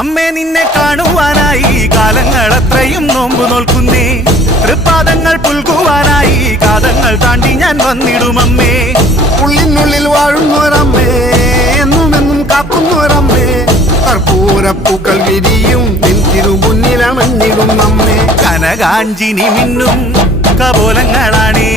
അമ്മേ നിന്നെ കാണുവാനായി കാലങ്ങൾ അത്രയും നോമ്പു നോൽക്കുന്നേ. തൃപ്പാദങ്ങൾ പുൽകുവാനായി കാതങ്ങൾ താണ്ടി ഞാൻ വന്നിടുമമ്മേ. ഉള്ളിനുള്ളിൽ വാഴുന്നൊരമ്മേ, എന്നുമെന്നും കാക്കുന്നൊരമ്മേ, കർപ്പൂരപ്പൂക്കൾ വിരിയും നിൻ തിരുമുന്നിലണഞ്ഞിടും നമ്മെ. കനകാഞ്ചിനി മിന്നും കപോലങ്ങളാണേ